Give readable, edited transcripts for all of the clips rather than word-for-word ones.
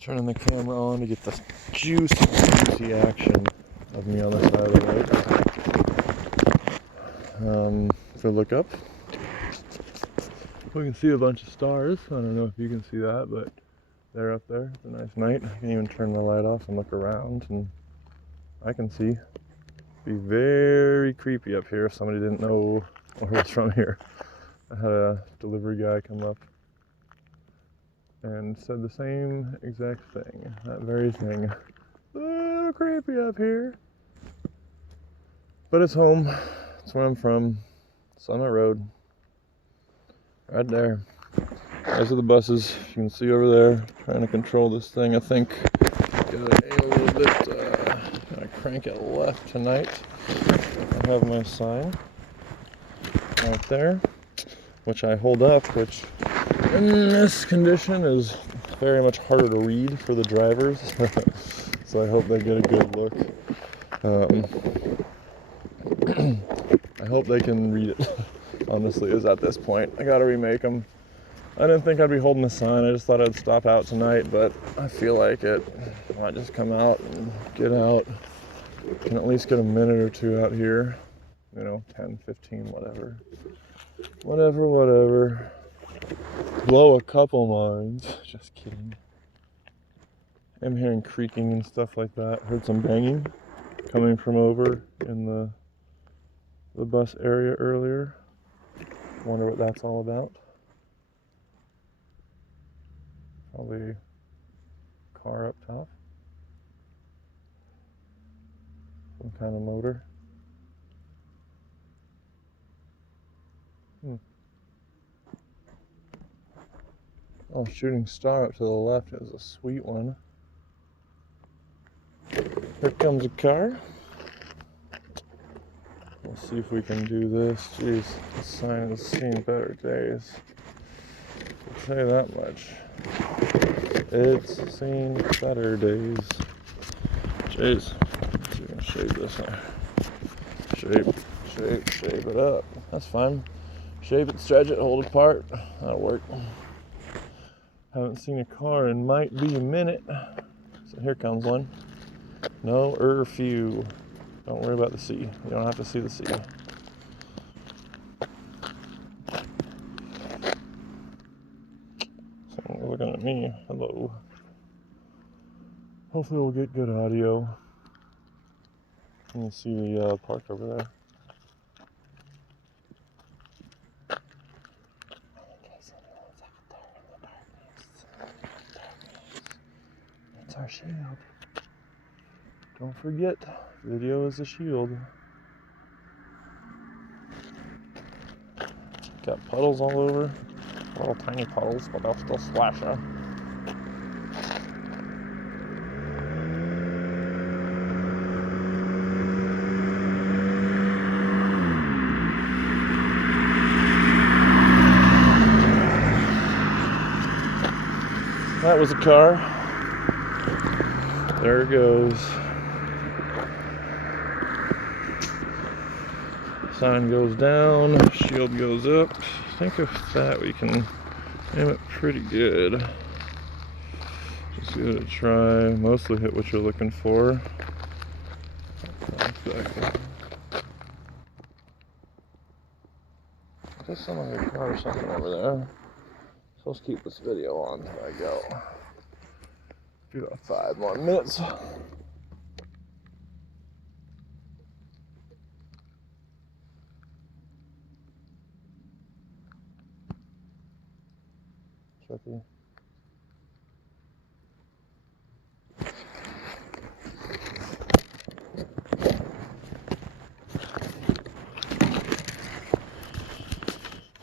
Turning the camera on to get the juicy action of me on the side of the lake. If I look up, we can see a bunch of stars. I don't know if you can see that, but they're up there. It's a nice night. I can even turn the light off and look around, and I can see. Be very creepy up here if somebody didn't know or was from here. I had a delivery guy come up and said the same exact thing, that very thing. A little creepy up here. But it's home. That's where I'm from. Summit Road. Right there. Those are the buses. You can see over there. Trying to control this thing. I think get a little bit. Gonna crank it left tonight. I have my sign right there, which I hold up, which in this condition is very much harder to read for the drivers. So I hope they get a good look. I hope they can read it. Honestly, is at this point. I gotta remake them. I didn't think I'd be holding the sign. I just thought I'd stop out tonight, but I feel like it. I might just come out and get out. Can at least get a minute or two out here. 10, 15, whatever. Whatever. Blow a couple minds. Just kidding. I'm hearing creaking and stuff like that. Heard some banging coming from over in the bus area earlier. Wonder what that's all about. Probably car up top. Some kind of motor. Oh, shooting star up to the left is a sweet one. Here comes a car. We'll see if we can do this. Jeez, this sign has seen better days. I'll tell you that much. It's seen better days. Jeez. Let's see if we can shape this one. Shape it up. That's fine. Shape it, stretch it, hold it apart. That'll work. Haven't seen a car in might be a minute. So here comes one. No few. Don't worry about the sea. You don't have to see the sea. Someone's looking at me. Hello. Hopefully we'll get good audio. You can see the park over there. It's our shield. Don't forget, video is a shield. Got puddles all over. Little tiny puddles, but they'll still splash out. That was a car. There it goes. Sign goes down, shield goes up. I think with that we can aim it pretty good. Just give it a try. Mostly hit what you're looking for. Exactly. There's someone in a car or something over there. So let's keep this video on until I go. Do about 5 more minutes. Chucky.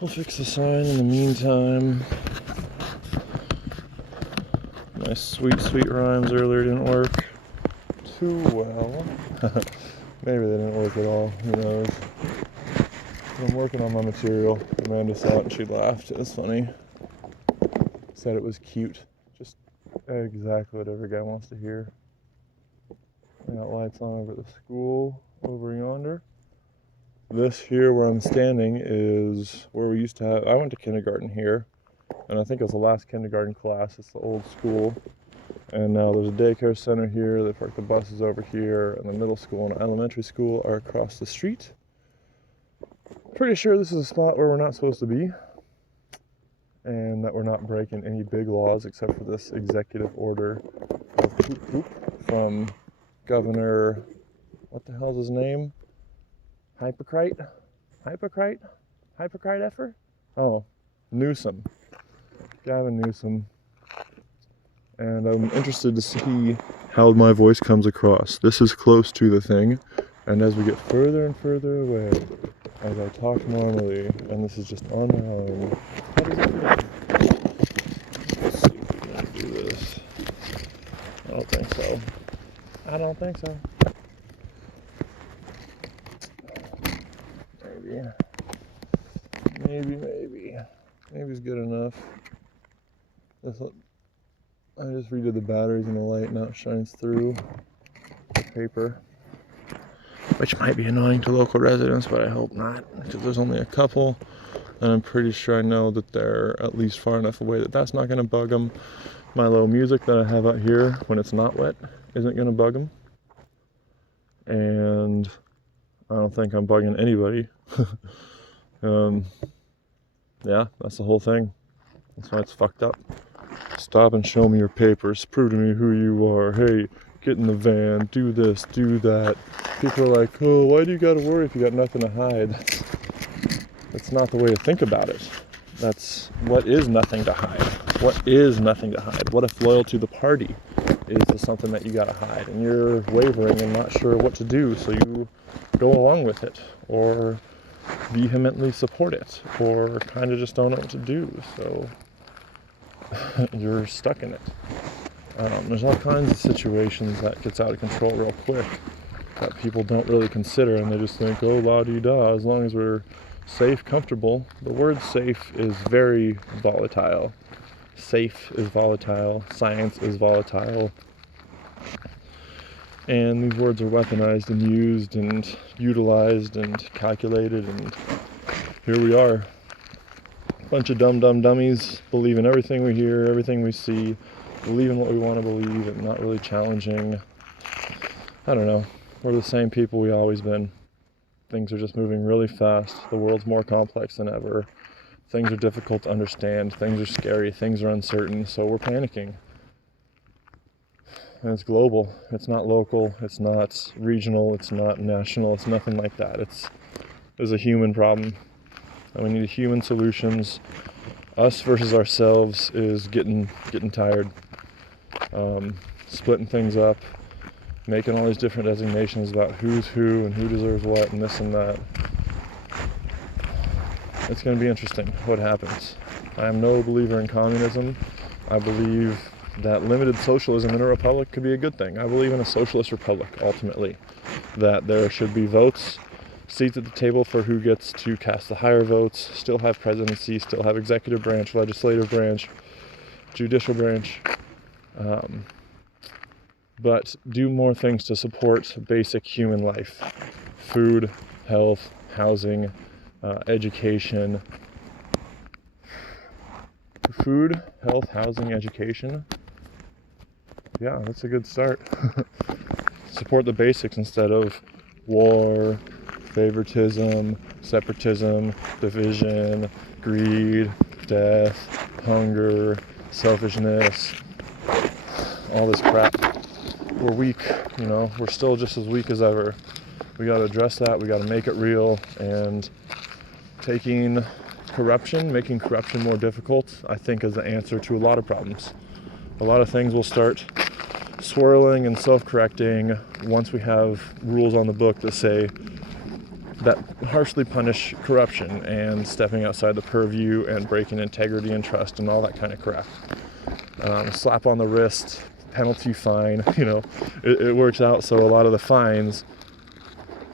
We'll fix the sign in the meantime. My sweet rhymes earlier didn't work too well. Maybe they didn't work at all. Who knows? I'm working on my material. Amanda saw it and she laughed. It was funny. Said it was cute. Just exactly what every guy wants to hear. We got lights on over at the school over yonder. This here where I'm standing is where we used to have, I went to kindergarten here, and I think it was the last kindergarten class. It's the old school, And now there's a daycare center here. They park the buses over here, and the middle school and elementary school are across the street. Pretty sure this is a spot where we're not supposed to be, and that we're not breaking any big laws except for this executive order of poop poop from Governor, what the hell's his name? Hypocrite effer? Oh, Newsom. Gavin Newsom. And I'm interested to see how my voice comes across. This is close to the thing, and as we get further and further away, as I talk normally, and this is just on my own, how does it feel? Let's see if we can do this. I don't think so. I don't think so. Maybe. Maybe's good enough. I just redid the batteries and the light, now it shines through the paper. Which might be annoying to local residents, but I hope not, because there's only a couple, and I'm pretty sure I know that they're at least far enough away that that's not going to bug them. My low music that I have out here when it's not wet isn't going to bug them. And I don't think I'm bugging anybody. Yeah, that's the whole thing. That's why it's fucked up. Stop and show me your papers. Prove to me who you are. Hey, get in the van. Do this, do that. People are like, oh, why do you gotta worry if you got nothing to hide? That's not the way to think about it. That's what is nothing to hide. What is nothing to hide? What if loyalty to the party is something that you gotta hide and you're wavering and not sure what to do, so you go along with it, or vehemently support it, or kind of just don't know what to do, so you're stuck in it. There's all kinds of situations that gets out of control real quick that people don't really consider, and they just think, oh, la-di-da, as long as we're safe, comfortable. The word safe is very volatile. Safe is volatile. Science is volatile. And these words are weaponized and used and utilized and calculated, and here we are. A bunch of dumb dummies believing everything we hear, everything we see, believing what we want to believe and not really challenging. I don't know. We're the same people we always been. Things are just moving really fast. The world's more complex than ever. Things are difficult to understand. Things are scary. Things are uncertain. So we're panicking. And it's global. It's not local. It's not regional. It's not national. It's nothing like that. It's a human problem. And we need human solutions. Us versus ourselves is getting tired. Splitting things up. Making all these different designations about who's who and who deserves what and this and that. It's going to be interesting what happens. I am no believer in communism. I believe that limited socialism in a republic could be a good thing. I believe in a socialist republic, ultimately. That there should be votes, seats at the table for who gets to cast the higher votes, still have presidency, still have executive branch, legislative branch, judicial branch. But do more things to support basic human life. Food, health, housing, education. Food, health, housing, education. Yeah, that's a good start. Support the basics instead of war, favoritism, separatism, division, greed, death, hunger, selfishness, all this crap. We're weak, we're still just as weak as ever. We got to address that, we got to make it real, and making corruption more difficult, I think is the answer to a lot of problems. A lot of things will start swirling and self-correcting once we have rules on the book that say that harshly punish corruption and stepping outside the purview and breaking integrity and trust and all that kind of crap. Slap on the wrist, penalty, fine, it works out. So a lot of the fines,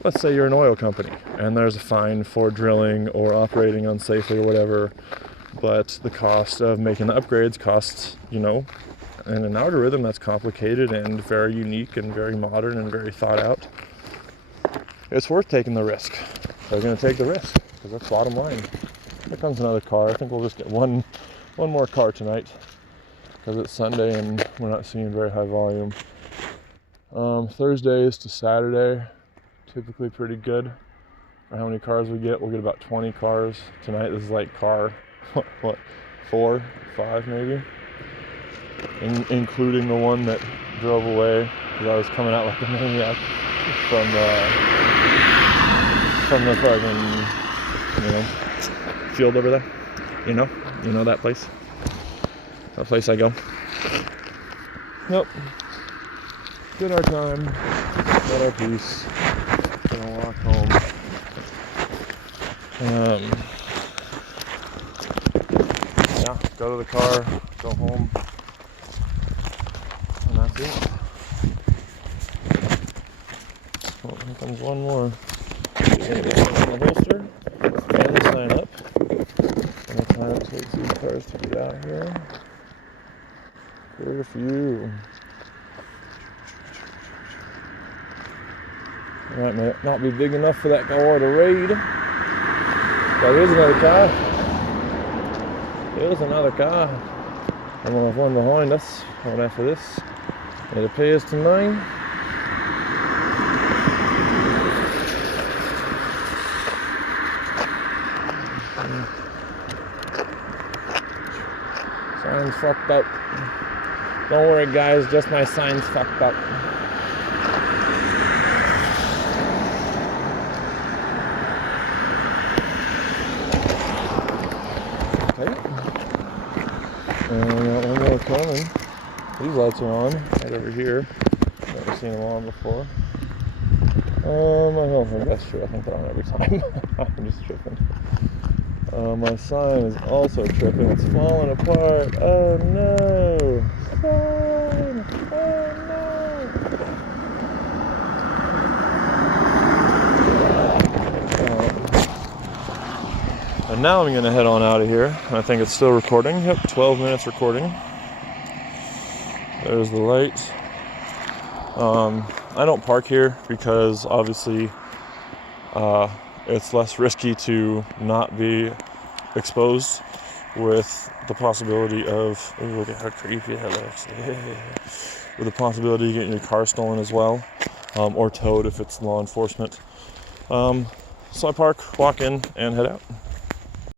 let's say you're an oil company and there's a fine for drilling or operating unsafely or whatever, but the cost of making the upgrades costs, and an algorithm that's complicated and very unique and very modern and very thought out, it's worth taking the risk. They're going to take the risk because that's bottom line. Here comes another car. I think we'll just get one more car tonight. because it's Sunday and we're not seeing very high volume. Thursdays to Saturday, typically pretty good for how many cars we get. We'll get about 20 cars. Tonight this is like car, 4, 5 maybe, including the one that drove away because I was coming out like a maniac from the fucking, field over there. You know that place? That place I go. Yep. Did our time. Got our piece. Gonna walk home. Yeah, go to the car, go home, and that's it. Oh, here comes one more. Get this one in the holster, and sign up. And the time it takes these cars to get out here. Quite a few. That might not be big enough for that car to raid. But there's another car. There's another car. And we'll have one behind us, right after this. It appears to me. Sign's fucked up. Don't worry guys, just my sign's fucked up. Okay. And we got one more coming. These lights are on, right over here. Never seen them on before. I don't think that's true. I think they're on every time. I'm just tripping. My sign is also tripping. It's falling apart. Oh no! Sign! Oh no! And now I'm going to head on out of here. I think it's still recording. Yep, 12 minutes recording. There's the light. I don't park here because obviously it's less risky to not be exposed with the possibility of, oh, look at how creepy that looks, with the possibility of getting your car stolen as well, or towed if it's law enforcement. So I park, walk in, and head out.